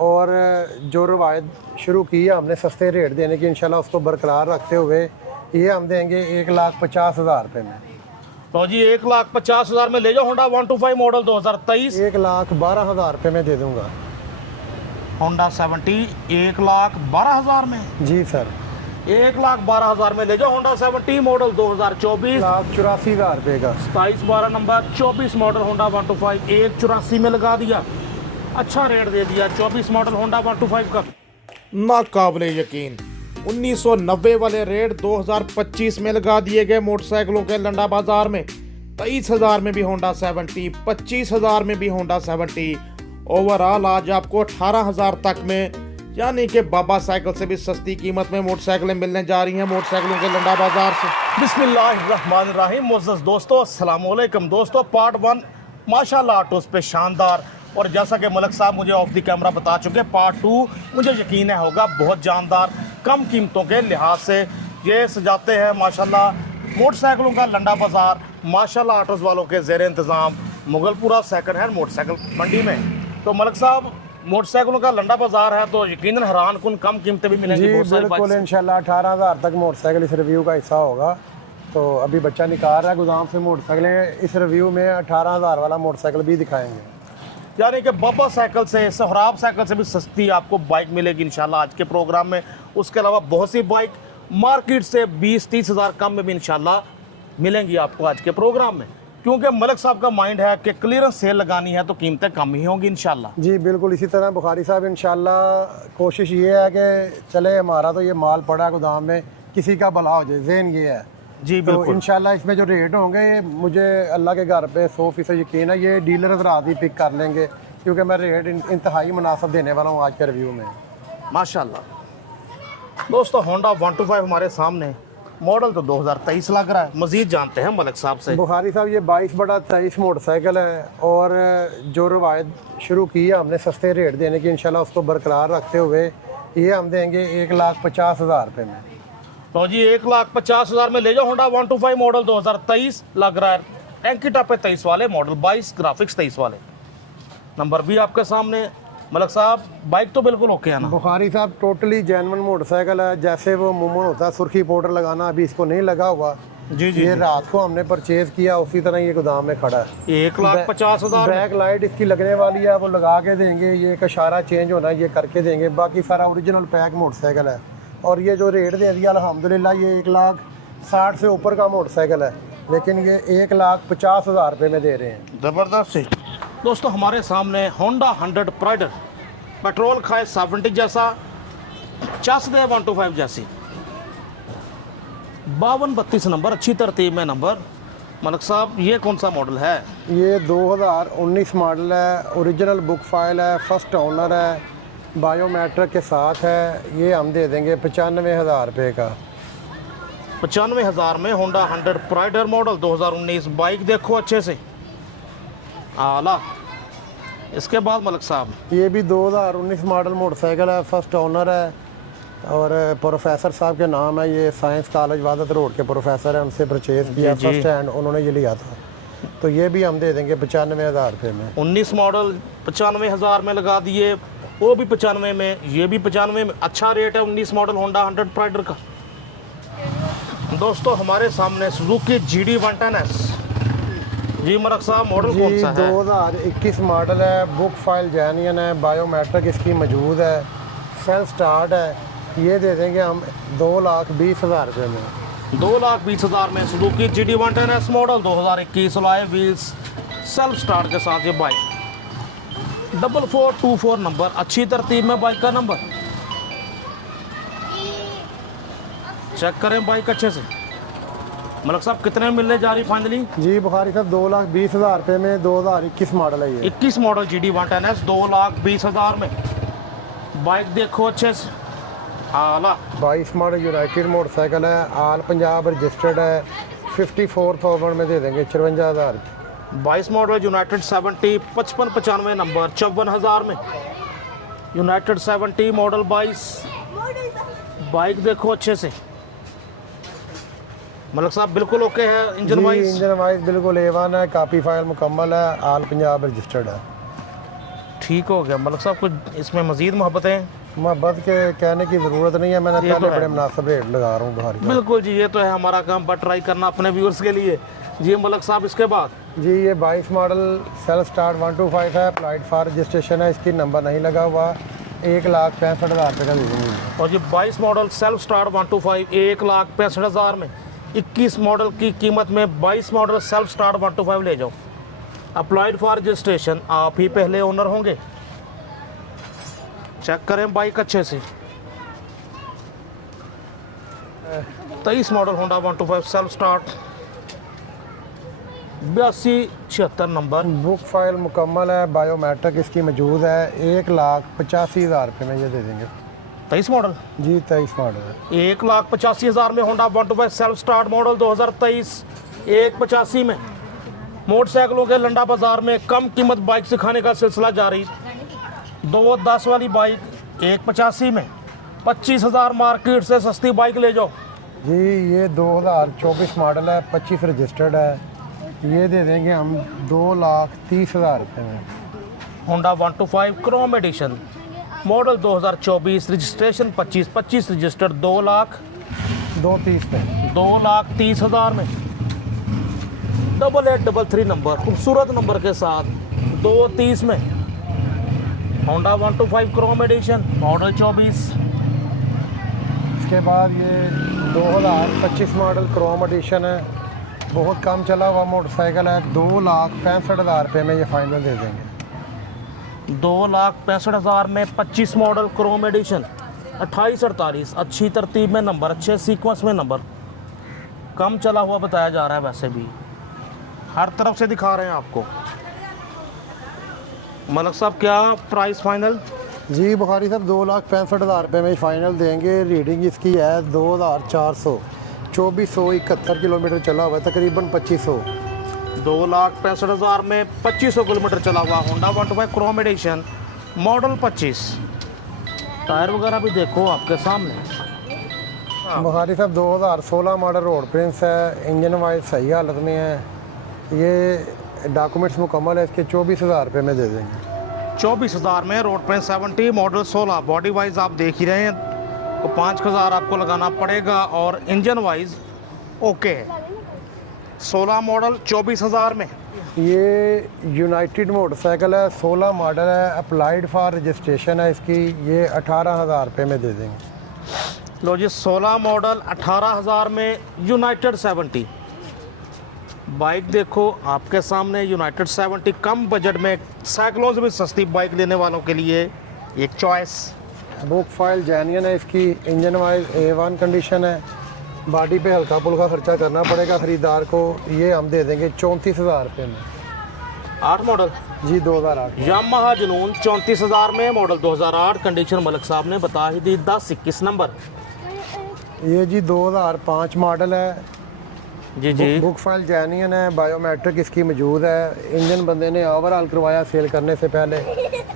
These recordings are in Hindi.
और जो रवायत शुरू की है हमने सस्ते रेट देने की, इंशाल्लाह उसको बरकरार रखते हुए ये हम देंगे 1,50,000 रुपये में। तो जी 1,50,000 में ले जाओ होंडा 125 मॉडल 2023। 1,12,000 रुपये में दे दूंगा। होंडा 70 1,12,000 में। जी सर। 1,12,000 में ले जाओ होंडा 70 मॉडल 2024। 1,84,000 रुपये का 27/12 नंबर 24 मॉडल होंडा 125 1,84 में लगा दिया। अच्छा रेट दे दिया 24 मॉडल होंडा 125 का। नाकाबिले यकीन 1990 वाले रेट 2025 में लगा दिए गए मोटरसाइकिलों के लंडा बाजार में। 23,000 में भी होंडा 70, 25,000 में भी होंडा 70। ओवरऑल आज आपको 18,000 तक में, यानी कि बाबा साइकिल से भी सस्ती कीमत में मोटरसाइकिलें मिलने जा रही हैं मोटरसाइकिलों के लंडा बाजार से। बिस्मिल्लाहिर्रहमानिर्रहीम। मुअज़्ज़ज़ दोस्तों, अस्सलाम वालेकुम दोस्तों। पार्ट 1 माशाल्लाह ऑटोस पे शानदार, और जैसा कि मलक साहब मुझे ऑफ द कैमरा बता चुके, पार्ट 2 मुझे यकीन है होगा बहुत जानदार। कम कीमतों के लिहाज से ये सजाते हैं माशाल्लाह मोटरसाइकिलों का लंडा बाजार। माशाल्लाह ऑटोस वालों के ज़ेर इंतज़ाम मुगलपुरा सेकंड हैंड मोटरसाइकिल मंडी में। तो मलक साहब, मोटरसाइकिलों का लंडा बाजार है तो यकीनन हैरान कुन कम कीमतें भी मिलेंगी। जी बिल्कुल, इंशाल्लाह 18,000 तक मोटरसाइकिल इस रिव्यू का हिस्सा होगा। तो अभी बच्चा निकाल रहा है गोदाम से मोटरसाइकिलें, इस रिव्यू में 18,000 वाला मोटरसाइकिल भी दिखाएंगे। यानी कि बाबा साइकिल से, सोहराब साइकिल से भी सस्ती आपको बाइक मिलेगी इंशाल्लाह आज के प्रोग्राम में। उसके अलावा बहुत सी बाइक मार्केट से 20-30 हज़ार कम में भी इंशाल्लाह मिलेंगी आपको आज के प्रोग्राम में, क्योंकि मलक साहब का माइंड है कि क्लियरेंस सेल लगानी है तो कीमतें कम ही होंगी इंशाल्लाह। जी बिल्कुल, इसी तरह बुखारी साहब इंशाल्लाह कोशिश ये है कि चले हमारा तो ये माल पड़ा है गोदाम में, किसी का भला हो जाए, ज़हन ये है। जी तो बिल्कुल इंशाल्लाह इसमें जो रेट होंगे मुझे अल्लाह के घर पे 100% यकीन है ये डीलर हजरात ही पिक कर लेंगे, क्योंकि मैं रेट इंतहाई मुनासिब देने वाला हूँ आज के रिव्यू में माशाल्लाह। दोस्तों होंडा 125 हमारे सामने, मॉडल तो 2023 लग रहा है। मजीद जानते हैं मलक साहब से। बुखारी साहब ये 22/23 मोटरसाइकिल है, और जो रवायत शुरू की है हमने सस्ते रेट देने की, इंशाल्लाह उसको बरकरार रखते हुए ये हम देंगे 1,50,000 रुपये में। तो जी 1,50,000 में ले जाओ होंडा 125 मॉडल 2023 लग रहा है। टैंकी टॉप पे 23 वाले मॉडल 22, ग्राफिक्स 23 वाले, नंबर भी आपके सामने। मलक साहब बाइक तो बिल्कुल ओके है ना? बुखारी साहब टोटली जेन्युइन मोटरसाइकिल है, जैसे वो मुमन होता है सुर्खी पाउडर लगाना, अभी इसको नहीं लगा हुआ। जी जी ये रात को हमने परचेज किया, उसी तरह ये गोदाम में खड़ा है। 1,50,000 बैक लाइट इसकी लगने वाली है, वो लगा के देंगे। ये एक इशारा चेंज होना है, ये करके देंगे। बाकी सारा ओरिजिनल पैक मोटरसाइकिल है। और ये जो रेट दे दिया अल्हम्दुलिल्लाह, ये 1,60,000 से ऊपर का मोटरसाइकिल है, लेकिन ये 1,50,000 रुपये में दे रहे हैं। ज़बरदस्त। दोस्तों हमारे सामने होंडा 100 प्राइडर, पेट्रोल खाए 70 जैसा, चस दे 125 जैसी, 52-32 नंबर, अच्छी तरतीब में नंबर। मलक साहब ये कौन सा मॉडल है? ये 2019 मॉडल है, ओरिजिनल बुक फाइल है, फर्स्ट ओनर है, बायोमेट्रिक के साथ है। ये हम दे देंगे 95,000 रुपये का। 95,000 में होंडा 100 प्राइडर मॉडल 2019। बाइक देखो अच्छे से आला। इसके बाद मलक साहब ये भी 2019 मॉडल मोटरसाइकिल है, फर्स्ट ओनर है, और प्रोफेसर साहब के नाम है। ये साइंस कॉलेज वादत रोड के प्रोफेसर हैं, उनसे परचेज किया फर्स्ट हैंड, उन्होंने ये लिया था। तो ये भी हम दे देंगे 95,000 रुपये में। 19 मॉडल 95,000 में लगा दिए, वो भी 95 में, ये भी 95 में। अच्छा रेट है 19 मॉडल होंडा 100 प्राइडर का। दोस्तों हमारे सामने सुजुकी GD 110S। जी मलक साहब मॉडल कौन सा है? 2021 मॉडल है, बुक फाइल जेन्युइन है, बायोमेट्रिक इसकी मौजूद है, सेल्फ स्टार्ट है। ये दे देंगे हम 2,20,000 रुपये में। 2,20,000 में सुजुकी GD 110S मॉडल 2021 लाए, व्हील्स सेल्फ स्टार्ट के साथ। ये बाइक 4424 नंबर, अच्छी तरतीब में बाइक का नंबर। चेक करें बाइक अच्छे से। मलक साहब कितने में मिलने जा रही फाइनली? जी बुखारी साहब 2,20,000 रुपये में 2021 मॉडल है। ये 21 मॉडल GD 110S 2,20,000 में। बाइक देखो अच्छे से आला। 22 मॉडल यूनाइटेड मोटरसाइकिल है, आल पंजाब रजिस्टर्ड है, 54,000 में दे देंगे 54,000। 22 मॉडल यूनाइटेड 70 5595 नंबर 54,000 में। United 70 model 22। बाइक देखो अच्छे से। मलक साहब बिल्कुल ओके है इंजन वाइज? इंजन वाइज बिल्कुल A1 है, कापी फाइल मुकम्मल है, आल पंजाब रजिस्टर्ड है। ठीक हो गया। मलिक साहब कुछ इसमें मज़ीद मोहब्बतें? मोहब्बत के कहने की ज़रूरत नहीं है, मैंने ये तो पहले है। बड़े मुनासिब रेट लगा रहा हूँ बुखारी का। बिल्कुल जी, ये तो है हमारा काम, पर ट्राई करना अपने व्यूअर्स के लिए। जी मलिक साहब, इसके बाद जी ये 22 मॉडल सेल्फ स्टार्ट 125 है, अप्लाइड फॉर रजिस्ट्रेशन है, इसकी नंबर नहीं लगा हुआ, 1,65,000 रुपये का दे देंगे। और ये 22 मॉडल सेल्फ स्टार्ट 125 1,65,000 में। 21 मॉडल की कीमत में 22 मॉडल सेल्फ स्टार्ट 125 ले जाओ। अप्लाइड फॉर रजिस्ट्रेशन, आप ही पहले ओनर होंगे। चेक करें बाइक अच्छे से। 23 model Honda 125 self start 8276 number. Book file मुकम्मल है, बायोमेट्रिक इसकी मौजूद है, 1,85,000 रुपये में ये दे देंगे। 23 मॉडल जी 23 मॉडल है। 1,85,000 में होंडा 125 सेल्फ स्टार्ट मॉडल 2023 1,85 में। मोटरसाइकिलों के लंडा बाजार में कम कीमत बाइक सिखाने का सिलसिला जारी। 210 वाली बाइक 1,85 में। 25,000 मार्केट से सस्ती बाइक ले जाओ। जी ये 2024 मॉडल है, 25 रजिस्टर्ड है, ये दे देंगे हम 2,30,000 रुपये में। Honda 125 Chrome edition model 2024 registration 25 registered 2,30,000 में। 2,30,000 में। 8833 नंबर, खूबसूरत नंबर के साथ 2,30,000 में। Honda 125 Chrome edition model 24। इसके बाद ये 2025 मॉडल क्रोम एडिशन है, बहुत कम चला हुआ मोटरसाइकिल है, 2,65,000 रुपये में ये फाइनल दे देंगे। 2,65,000 में 25 मॉडल क्रोम एडिशन 2848। अच्छी तरतीब में नंबर, अच्छे सीक्वेंस में नंबर, कम चला हुआ बताया जा रहा है। वैसे भी हर तरफ से दिखा रहे हैं आपको। मलिक साहब क्या प्राइस फाइनल? जी बुखारी साहब 2,65,000 रुपये में फाइनल देंगे। रीडिंग इसकी है 2,400, 2,471 किलोमीटर चला हुआ है, तकरीबन 2,500। 2,65,000 में 2,500 किलोमीटर चला हुआ Honda 125 Chrome edition model 25। Tyre वगैरह भी देखो आपके सामने। बुखारी साहब 2016 मॉडल रोड प्रिंस है, इंजन वाइज सही हालत में है, ये डॉक्यूमेंट्स मुकम्मल है, इसके 24,000 रुपये में दे देंगे। 24,000 में road Prince 70 model 16। Body wise आप देख ही रहे हैं, तो 5,000 आपको लगाना पड़ेगा। और इंजन वाइज ओके है। 16 मॉडल 24,000 में। ये यूनाइटेड मोटरसाइकिल है, 16 मॉडल है, अप्लाइड फॉर रजिस्ट्रेशन है इसकी, ये 18,000 रुपये में दे देंगे। लो जी 16 मॉडल 18,000 में यूनाइटेड 70 बाइक देखो आपके सामने। यूनाइटेड 70 कम बजट में साइकिलों से भी सस्ती बाइक लेने वालों के लिए एक चॉइस। बुक फाइल जेन्युइन है इसकी, इंजन वाइज A1 कंडीशन है, बॉडी पे हल्का फुल्का खर्चा करना पड़ेगा ख़रीदार को, ये हम दे देंगे 34,000 रुपये में। 8 मॉडल जी 2008। यामाहा जुनून 34,000 में मॉडल 2008 कंडीशन मलिक साहब ने बता ही दी। 10-21 नंबर। ये जी 2005 मॉडल है, जी जी। बुक फाइल जेन्युइन है, बायोमेट्रिक इसकी मौजूद है, इंजन बंदे ने ओवरऑल करवाया सेल करने से पहले,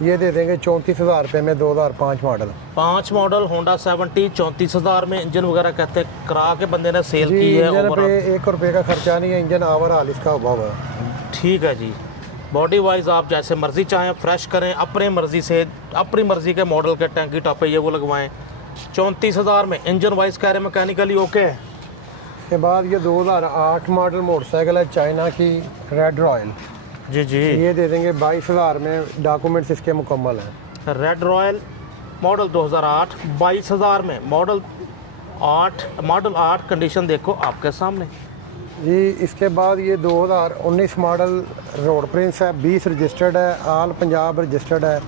ये दे देंगे 34,000 रुपये में। 2005 मॉडल। 5 मॉडल होंडा 70 34,000 में। इंजन वगैरह कहते हैं करा के बंदे ने सेल जी की है। Engine overall। पे 1 रुपये का खर्चा नहीं है, इंजन ओवरऑल इसका हुआ हुआ है। ठीक है जी। बॉडी वाइज आप जैसे मर्जी चाहें फ्रेश करें, अपने मर्जी से, अपनी मर्जी के मॉडल के टैंकी टॉप पे ये वो लगवाएं। 34,000 में। इंजन वाइज कह रहे मैकेनिकली ओके है। उसके बाद ये 2008 मॉडल मोटरसाइकिल है, चाइना की, रेड रॉयल, जी जी। ये दे देंगे 22,000 में, डॉक्यूमेंट्स इसके मुकम्मल हैं। रेड रॉयल मॉडल 2008 22,000 में। मॉडल 8 कंडीशन देखो आपके सामने। जी इसके बाद ये 2019 मॉडल रोड प्रिंस है, 20 रजिस्टर्ड है, ऑल पंजाब रजिस्टर्ड है,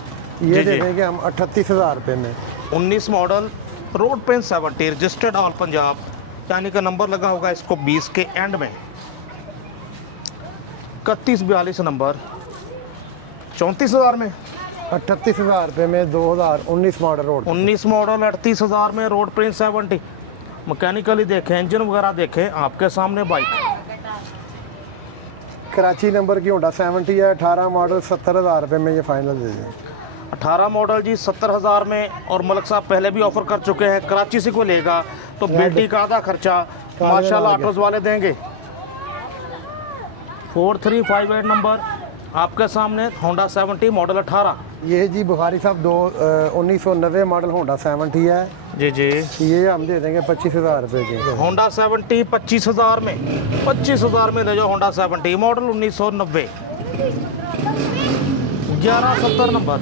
ये जी, दे जी। देंगे हम 38,000 रुपये में। 19 model road Prince 70 registered all Punjab, यानी का नंबर लगा होगा इसको 20 के एंड में। 3142 नंबर 34,000 में। 38,000 रुपये में 2019 मॉडल रोड। 19 मॉडल 38,000 में रोड प्रिंस 70। मैकेनिकली देखें, इंजन वगैरह देखें आपके सामने। बाइक कराची नंबर की होंडा 70 है, 18 मॉडल 70,000 रुपये में ये फाइनल दे देंगे। 18 मॉडल जी 70,000 में। और मलिक साहब पहले भी ऑफर कर चुके हैं, कराची से कोई लेगा तो बेटी का आधा खर्चा माशाल्लाह ऑटोज वाले देंगे। 4358 नंबर आपके सामने होंडा 70 मॉडल 18। ये जी बुखारी साहब 1990 मॉडल होंडा 70 है। जी जी। ये हम दे देंगे 25,000 रुपये की। होंडा 70 25,000 में, 25,000 में ले जाओ होंडा 70 मॉडल 1990, 1170 नंबर,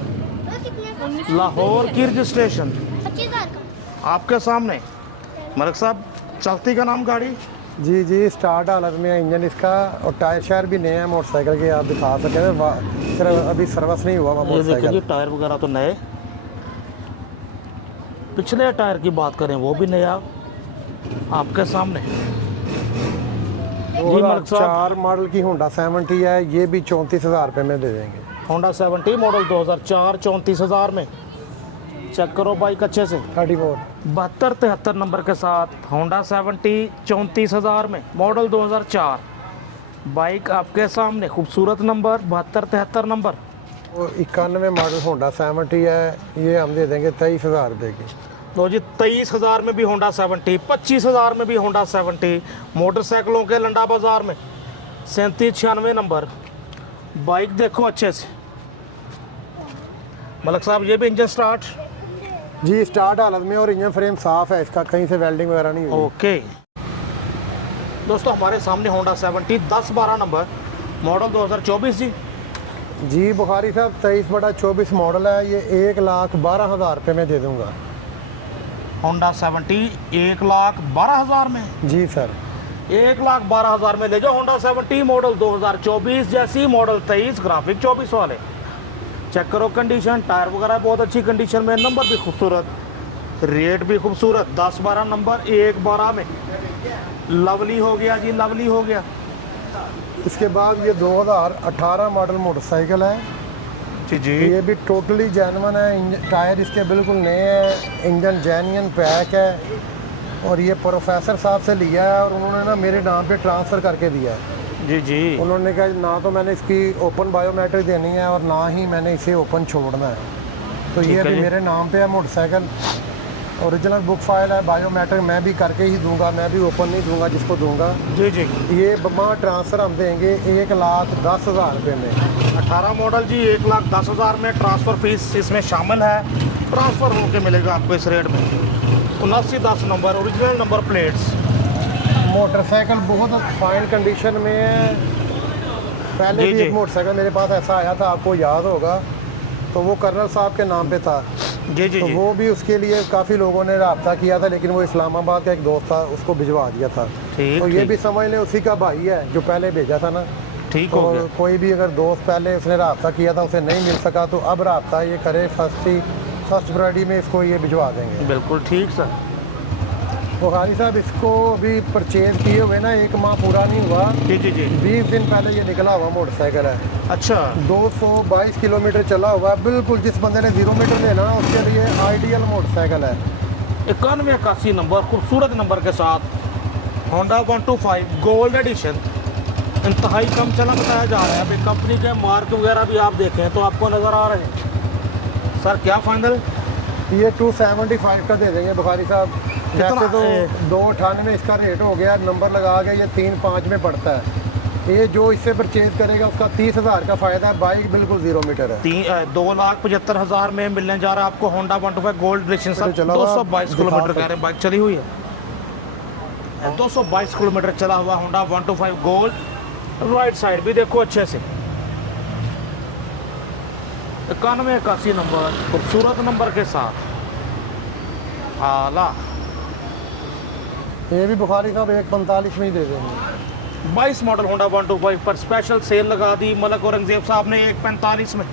लाहौर की रजिस्ट्रेशन। 25,000 का। आपके सामने मलिक साहब, चलती का नाम गाड़ी। जी जी, स्टार्ट हालत में है इंजन इसका, और टायर शायर भी नए हैं मोटरसाइकिल के, आप दिखा सकते हैं। सिर्फ अभी सर्विस नहीं हुआ ये देखो जी, मोटरसाइकिल। टायर वगैरह तो नए, पिछले टायर की बात करें वो भी नया आपके सामने। जी मलिक साहब, 4 मॉडल की होंडा 70 है, ये भी 34,000 रुपये में दे देंगे। होंडा 70 मॉडल 2004 34,000 में। चेक करो बाइक अच्छे से। 34 72-73 नंबर के साथ होंडा 70 34,000 में, मॉडल 2004। बाइक आपके सामने, खूबसूरत नंबर 72-73 नंबर। और 91 मॉडल होंडा 70 है, ये हम दे देंगे 23,000 रुपये की। तो जी 23,000 में भी होंडा 70, 25,000 में भी होंडा 70, मोटरसाइकिलों के लंडा बाजार में 3796 नंबर। बाइक देखो अच्छे से मलिक साहब, ये भी इंजन स्टार्ट। जी स्टार्ट हालत में, और इंजन फ्रेम साफ है इसका, कहीं से वेल्डिंग वगैरह नहीं हुई। ओके दोस्तों, हमारे सामने होंडा 70 10-12 नंबर, मॉडल 2024 जी। जी बुखारी साहब 23/24 मॉडल है, ये 1,12,000 रुपये में दे दूंगा। होंडा 70 1,12,000 में। जी सर। 1,12,000 में ले जाओ होंडा 70 मॉडल 2024 जैसी, मॉडल 23, ग्राफिक 24 वाले। चेक करो कंडीशन, टायर वगैरह बहुत अच्छी कंडीशन में, नंबर भी खूबसूरत, रेट भी खूबसूरत। 10-12 नंबर 1,12 में, लवली हो गया जी, लवली हो गया। इसके बाद ये 2018 मॉडल मोटरसाइकिल है। जी जी। ये भी टोटली जेन्युइन है, टायर इसके बिल्कुल नए हैं, इंजन जेन्युइन पैक है, और ये प्रोफेसर साहब से लिया है, और उन्होंने ना मेरे नाम पे ट्रांसफ़र करके दिया है। जी जी। उन्होंने कहा ना तो मैंने इसकी ओपन बायोमेट्रिक देनी है, और ना ही मैंने इसे ओपन छोड़ना है। तो ये ठीक है अभी जी। मेरे नाम पे है मोटरसाइकिल, ओरिजिनल बुक फाइल है, बायोमेट्रिक मैं भी करके ही दूंगा, मैं भी ओपन नहीं दूंगा जिसको दूंगा। जी जी। ये बमा ट्रांसफ़र हम देंगे 1,10,000 रुपये में। 18 मॉडल जी 1,10,000 में, ट्रांसफ़र फीस इसमें शामिल है, ट्रांसफ़र होकर मिलेगा आपको इस रेट में। 7910 number, original number plates. Motorcycle बहुत फाइन कंडीशन में है। पहले जी, भी जी। एक मोटरसाइकिल मेरे पास ऐसा आया था, आपको याद होगा, तो वो कर्नल साहब के नाम पे था। जी जी तो जी। वो भी उसके लिए काफ़ी लोगों ने रब्ता किया था, लेकिन वो इस्लामाबाद का एक दोस्त था, उसको भिजवा दिया था। ठीक तो ये ठीक। भी समझ लें उसी का भाई है जो पहले भेजा था ना। ठीक तो हो गया। कोई भी अगर दोस्त पहले उसने रब्ता किया था, उसे नहीं मिल सका, तो अब रब्ता ये करे, फर्स्ट प्रायोरिटी में इसको ये भिजवा देंगे। बिल्कुल ठीक सर। बुखारी साहब इसको अभी परचेज किए हुए ना 1 माह पूरा नहीं हुआ, जी जी जी। 20 दिन पहले ये निकला हुआ मोटरसाइकिल है। अच्छा। 222 किलोमीटर चला हुआ है, बिल्कुल जिस बंदे ने 0 मीटर लेना ना उसके लिए आइडियल मोटरसाइकिल है। 9181 नंबर, खूबसूरत नंबर के साथ होंडा 125 गोल्ड एडिशन, इंतहाई कम चला बताया जा रहा है। अभी कंपनी के मार्क वगैरह भी आप देखें तो आपको नज़र आ रहे हैं। सर क्या फाइनल? ये 275 का दे देंगे बुखारी साहब। वैसे तो ए- 298 में इसका रेट हो गया, नंबर लगा के ये 3,500 में पड़ता है। ये जो इससे परचेज करेगा उसका 30,000 का फ़ायदा है। बाइक बिल्कुल 0 मीटर है। 2,75,000 में मिलने जा रहा है आपको होंडा 125 गोल्ड एडिशन सर। चला हुआ 222 दिखा किलोमीटर सकते। कह रहे हैं, बाइक चली हुई है। 222 किलोमीटर चला हुआ होंडा 125 गोल्ड। राइट साइड भी देखो अच्छे से। 9181 नंबर, खूबसूरत नंबर के साथ, आला। ये भी बुखारी साहब 1,45 में ही दे देंगे। 22 मॉडल होंडा 125 पर स्पेशल सेल लगा दी मलक औरंगजेब साहब ने 1,45 में।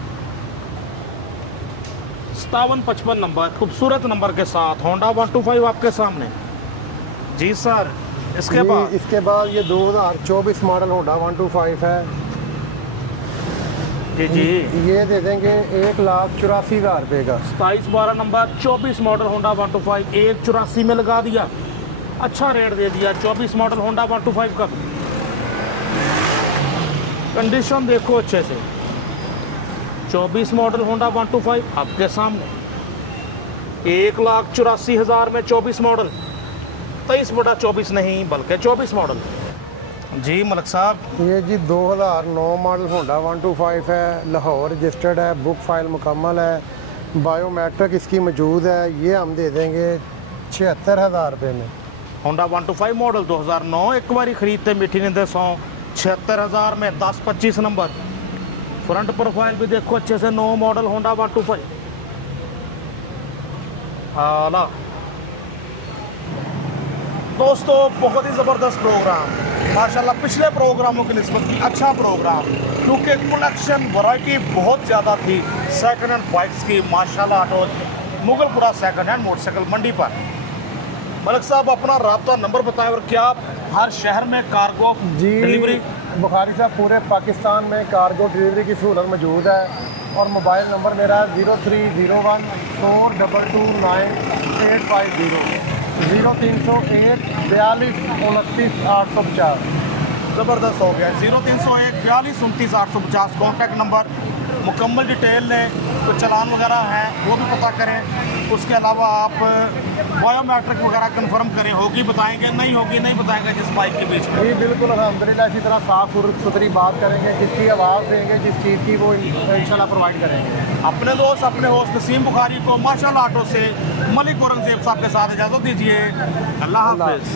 5755 नंबर, खूबसूरत नंबर के साथ होंडा 125 आपके सामने। जी सर। इसके बाद इसके बाद ये 2024 मॉडल होंडा 125 है। जी जी। ये दे देंगे 1,84,000 रुपये का। 2712 नंबर, 24 मॉडल होंडा 125 1,84 में लगा दिया। अच्छा रेट दे दिया 24 मॉडल होंडा 125 का। कंडीशन देखो अच्छे से। 24 मॉडल होंडा 125 आपके सामने, 1,84,000 में 24 मॉडल, 23/24 नहीं बल्कि 24 मॉडल। जी मलिक साहब। ये जी 2009 मॉडल होंडा 125 है, लाहौर रजिस्टर्ड है, बुक फाइल मुकम्मल है, बायोमेट्रिक इसकी मौजूद है। ये हम दे देंगे 76,000 रुपये में। होंडा 125 मॉडल 2009, एक बारी खरीदते मीठी नींदे 176,000 में, 10-25 नंबर। फ्रंट प्रोफाइल भी देखो अच्छे से, 9 मॉडल होंडा 125 आला। दोस्तों बहुत ही ज़बरदस्त प्रोग्राम माशाल्लाह, पिछले प्रोग्रामों की निस्बत भी अच्छा प्रोग्राम, क्योंकि कलेक्शन वैरायटी बहुत ज़्यादा थी सेकंड हैंड बाइक्स की माशाल्लाह। Auto Mughalpura second hand motorcycle मंडी पर। मलिक साहब अपना राब्ता नंबर बताएं, और क्या हर शहर में कार्गो जी डिलीवरी? बुखारी साहब पूरे पाकिस्तान में कार्गो डिलीवरी की सहूलत मौजूद है, और मोबाइल नंबर मेरा 0301 4229850 0301 42 29 850। ज़बरदस्त हो गया। 0301 42 29 850 कॉन्टैक्ट नंबर। मुकम्मल डिटेल लें, तो चलान वगैरह हैं वो भी पता करें। उसके अलावा आप बायोमेट्रिक वगैरह कंफर्म करें, होगी बताएंगे, नहीं होगी नहीं बताएंगे जिस बाइक के बीच में। जी बिल्कुल अल्हम्दुलिल्लाह, इसी तरह साफ़ सुथरी बात करेंगे, जिसकी आवाज़ देंगे, जिस चीज़ की वो इंशाल्लाह प्रोवाइड करेंगे। अपने दोस्त अपने होस्ट नसीम बुखारी को माशाल्लाह ऑटो से मलिक औरंगजेब साहब के साथ इजाज़त दीजिए। अल्लाह हाफ़िज़।